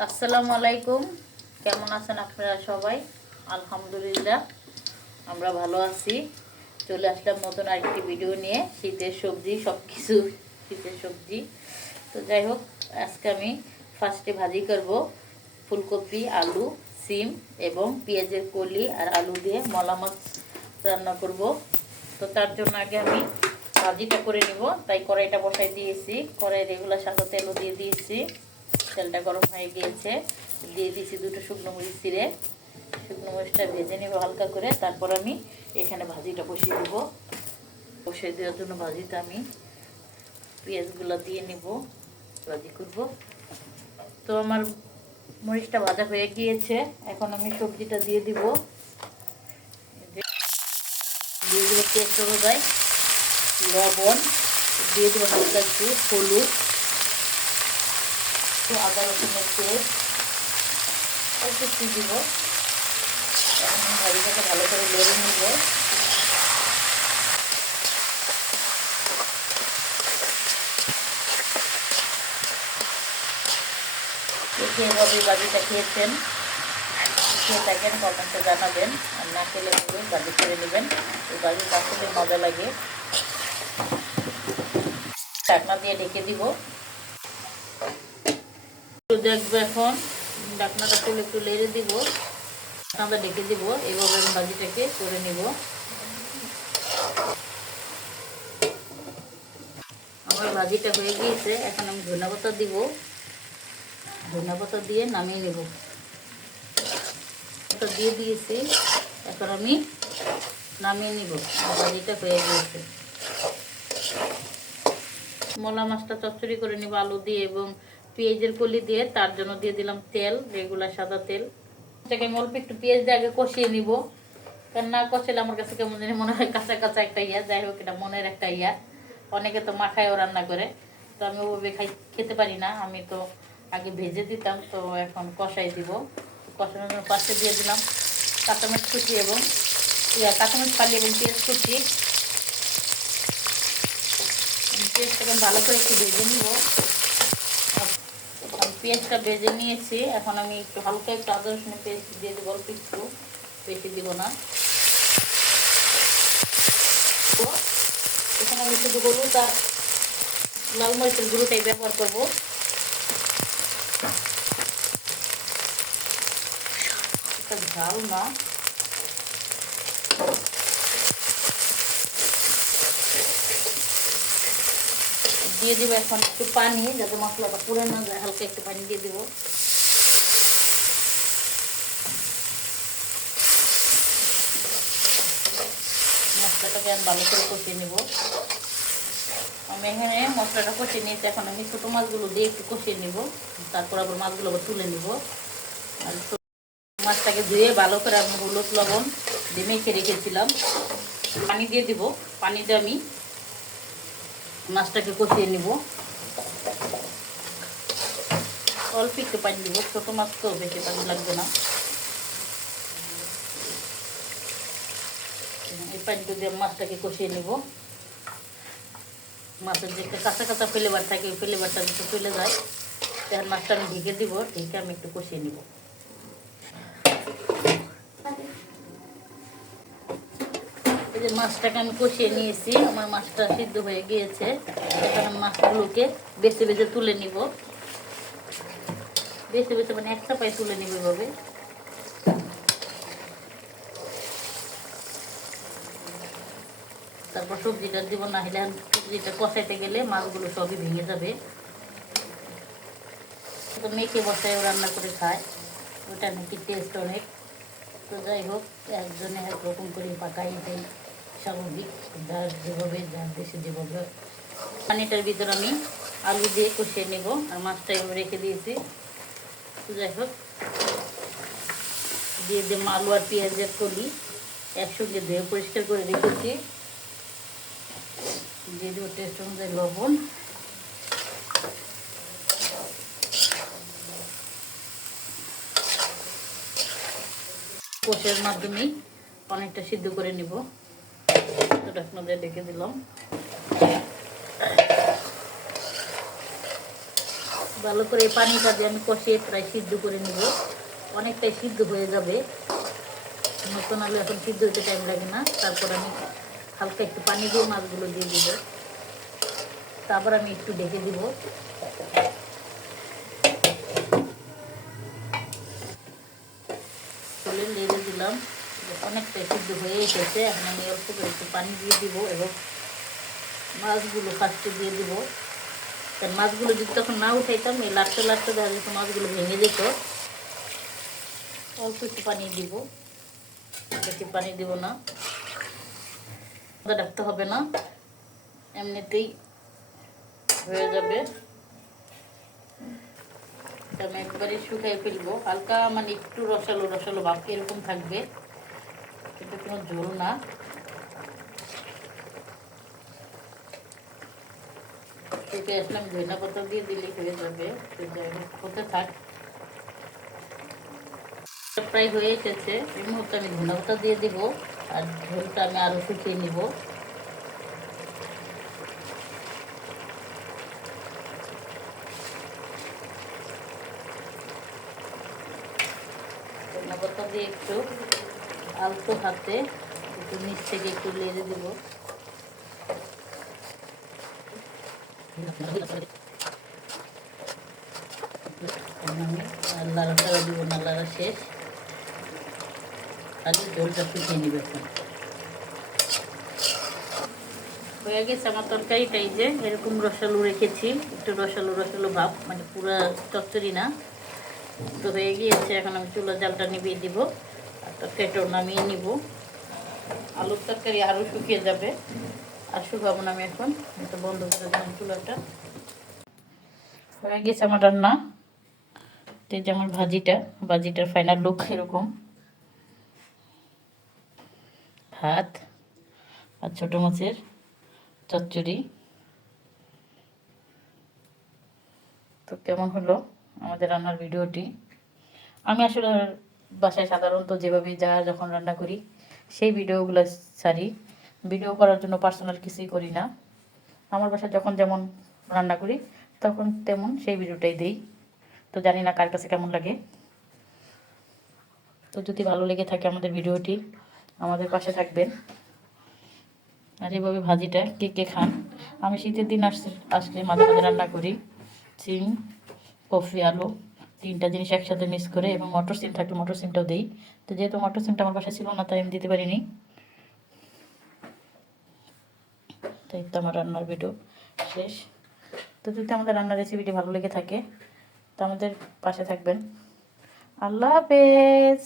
আসসালামু আলাইকুম। কেমন আছেন আপনারা সবাই? আলহামদুলিল্লাহ আমরা ভালো আছি। চলে আসলাম নতুন আরেকটি ভিডিও নিয়ে, শীতের সবজি, সব কিছু শীতের সবজি। তো যাই হোক, আজকে আমি ফার্স্টে ভাজি করব ফুলকপি, আলু, সিম এবং পেঁয়াজের কলি আর আলু দিয়ে মলা মাছ রান্না করব। তো তার জন্য আগে আমি ভাজিটা করে নিব, তাই কড়াইটা বসাই দিয়েছি। কড়াই রেগুলার সাদা তেলও দিয়ে দিয়েছি। তেলটা গরম হয়ে গিয়েছে, দিয়ে দিয়েছি দুটো শুকনো মরিচ ছিঁড়ে। শুকনো মরিচটা ভেজে নেব হালকা করে, তারপর আমি এখানে ভাজিটা বসিয়ে দেবো। বসিয়ে দেওয়ার জন্য ভাজিটা আমি পেঁয়াজগুলো দিয়ে নেব, ভাজি করব। তো আমার মরিচটা ভাজা হয়ে গিয়েছে, এখন আমি সবজিটা দিয়ে দিব। দিয়ে দেবো পেঁয়াজ অনুযায়ী লবণ, দিয়ে দেবো হালকা একটু হলুদ, একটু আদা রসুনের পেস্ট অল্প একটু দিব। এখন ভাজিটাকে ভালো করে নেড়ে নিব। এভাবে ভাজিটা খেয়েছেন, খেয়ে থাকেন কমেন্টে জানাবেন, আর না খেলে ভাজি করে নেবেন। এই ভাজিটা আসলে মজা লাগে। ঢাকনা দিয়ে ঢেকে দিব। দেখবো এখন ঢাকনাটা তুলে একটু লেড়ে দিব, ঢাকনাটা ঢেকে দিব। এইভাবে আমি ভাজিটাকে করে নিব। আমার ভাজিটা হয়ে গিয়েছে, এখন আমি ধনেপাতা দিব। ধনেপাতা দিয়ে নামিয়ে নেব। দিয়ে দিয়েছি, এখন আমি নামিয়ে নিব। ভাজিটা হয়ে গিয়েছে। মলা মাছটা চচ্চড়ি করে নিব আলু দিয়ে এবং পেঁয়াজের কলি দিয়ে। তার জন্য দিয়ে দিলাম তেল, রেগুলার সাদা তেল। এটাকে আমি অল্প একটু পেঁয়াজ দিয়ে আগে কষিয়ে নিব, কারণ না কষালে আমার কাছে কেমন জানি মনে হয় কাঁচা কাঁচা একটা ইয়া। যাই হোক, এটা মনের একটা ইয়া। অনেকে তো মাখায়ও রান্না করে, তো আমি ওভাবে খেতে পারি না। আমি তো আগে ভেজে দিতাম, তো এখন কষাই দিব। কষানোর জন্য পাশে দিয়ে দিলাম কাঁচামরিচ কুচি এবং কাঁচামরিচ ফালি এবং পেঁয়াজ কুচি। পেঁয়াজটাকে ভালো করে একটু ভেজে নিব। আমি পেঁয়াজটা ভেজে নিয়েছি, এখন আমি একটু হালকা একটু আদা রসুনের পেস্ট দিয়ে দেবো, অল্প একটু, বেশি দিব না। তো এখানে আমি শুধু হলুদ আর লাল মরিচের গুঁড়োটাই ব্যবহার করবো। এটা ঝাল না। দিয়ে দিব এখন একটু পানি, যাতে মশলাটা পুড়ে না যায়। হালকা একটু পানি দিয়ে দিব। মশলাটাকে আমি ভালো করে কষিয়ে নেব। আমি এখানে মশলাটা কষিয়ে নিয়েছি, এখন আমি ছোটো মাছগুলো দিয়ে একটু কষিয়ে নিব। তারপর আবার মাছগুলো আবার তুলে নিব। আর মাছটাকে ধুয়ে ভালো করে আমি হলুদ লবণ দিয়ে মেখে রেখেছিলাম। পানি দিয়ে দিব। পানি দিয়ে আমি মাছটাকে কষিয়ে নিব। অল্প একটু পানি দিব, ছোটো মাছ তো বেশি পানি লাগবে না। এই পানিটা দিয়ে মাছটাকে কষিয়ে নিব। মাছের যে একটা কাঁচা কাঁচা ফ্লেভার থাকে, ওই ফ্লেভারটা যদি চলে যায়, তখন মাছটা আমি ঢেকে দিব। ঢেকে আমি একটু কষিয়ে নিব। এই যে মাছটাকে আমি কষিয়ে নিয়েছি, আমার মাছটা সিদ্ধ হয়ে গিয়েছে। এখন আমি মাছগুলোকে বেছে বেছে তুলে নিব। বেছে বেছে মানে একটা পায়ে তুলে নিব এভাবে। তারপর সবজিটা দিব, না হলে সবজিটা কষাইতে গেলে মাছগুলো সবই ভেঙে যাবে। তো মেখে বসায় রান্না করে খায়, ওটা নাকি টেস্ট অনেক। তো যাই হোক, একজনে একরকম করে পাকাই, এটাই স্বাভাবিক। যার যেভাবে, যার দেশে যেভাবে। পানিটার ভিতর আমি আলু দিয়ে কষিয়ে নেব, আর মাছটা এভাবে রেখে দিয়েছি। তো যাই হোক, দিয়ে দিয়ে আলু আর পেঁয়াজের কলি একসঙ্গে ধুয়ে পরিষ্কার করে রেখেছি। দিয়ে দেবো টেস্ট অনুযায়ী লবণ। কষের মাধ্যমেই অনেকটা সিদ্ধ করে নিব। তো ঢাকনা দিয়ে ঢেকে দিলাম। ভালো করে এই পানিটা দিয়ে আমি কষিয়ে প্রায় সিদ্ধ করে নেব। অনেকটাই সিদ্ধ হয়ে যাবে, নতুন আলু এখন সিদ্ধ হতে টাইম লাগে না। তারপর আমি হালকা একটু পানি দিয়ে মাছগুলো দিয়ে দিব, তারপর আমি একটু ঢেকে দিব। তুলে নেড়ে দিলাম, অনেকটা সিদ্ধ হয়ে এসেছে। এখন আমি অল্প করে একটু পানি দিয়ে দিব এবং মাছগুলো ফার্স্টে দিয়ে দিব। কারণ মাছগুলো যদি তখন না উঠাইতাম, এই লাটতে লাটতে দেখা যেত মাছগুলো ভেঙে যেত। অল্প একটু পানি দিব, বেশি পানি দিব না, রাখতে হবে না, এমনিতেই হয়ে যাবে। আমি একবারে শুকাই ফেলবো, হালকা মানে একটু রসালো রসালো ভাব এরকম থাকবে, কিন্তু কোনো ঝোল না। শুকিয়ে আসলে আমি ধনিয়া পাতা দিয়ে দিলেই হয়ে যাবে। হতে থাক, প্রায় হয়ে এসেছে। এই মুহূর্তে আমি ধনিয়া পাতা দিয়ে দিব, আর ঝোলটা আমি আরও শুকিয়ে নিব। ধনিয়া পাতা দিয়ে একটু আলতো হাতে একটু নিচ থেকে একটু লেড়ে দিব। আমি লাড়াচাড়া দিব না, লাড়া শেষ, খালি ঝোলটা শুকিয়ে নিবে। এখন হয়ে গেছে আমার তরকারিটাই, যে এরকম রসালো রেখেছি, একটু রসালো রসালো ভাব, মানে পুরো চচ্চড়ি না। তো হয়ে গিয়েছে, এখন আমি চুলার জালটা নিভিয়ে দিব আর তরকারিটাও নামিয়ে নিব। আলুর তরকারি আরও শুকিয়ে যাবে, আর শুকাবো না আমি এখন, এটা বন্ধ করে দিলাম চুলাটা। হয়ে গেছে আমার রান্না। তো এই যে আমার ভাজিটার ফাইনাল লুক এরকম। ভাত আর ছোটো মাছের চচ্চড়ি। তো কেমন হলো আমাদের রান্নার ভিডিওটি? আমি আসলে বাসায় সাধারণত যেভাবে যখন রান্না করি সেই ভিডিওগুলো ছাড়ি। ভিডিও করার জন্য পার্সোনাল কিছুই করি না। আমার বাসায় যখন যেমন রান্না করি তখন তেমন সেই ভিডিওটাই দিই। তো জানি না কার কাছে কেমন লাগে। তো যদি ভালো লেগে থাকে আমাদের ভিডিওটি, আমাদের পাশে থাকবেন। আর এভাবে ভাজিটা কে কে খান? আমি শীতের দিন আসলে মাঝে মাঝে রান্না করি সিম, কফি, আলু, তিনটা জিনিস একসাথে মিক্স করে, এবং মটর সিম থাকলে মটর সিমটাও দিই। তো যেহেতু মটর সিমটা আমার বাসায় ছিল না, তাই আমি দিতে পারিনি। তাই তো আমার রান্নার ভিডিও শেষ। তো যদি আমাদের রান্নার রেসিপিটি ভালো লেগে থাকে তো আমাদের পাশে থাকবেন। আল্লাহ হাফেজ।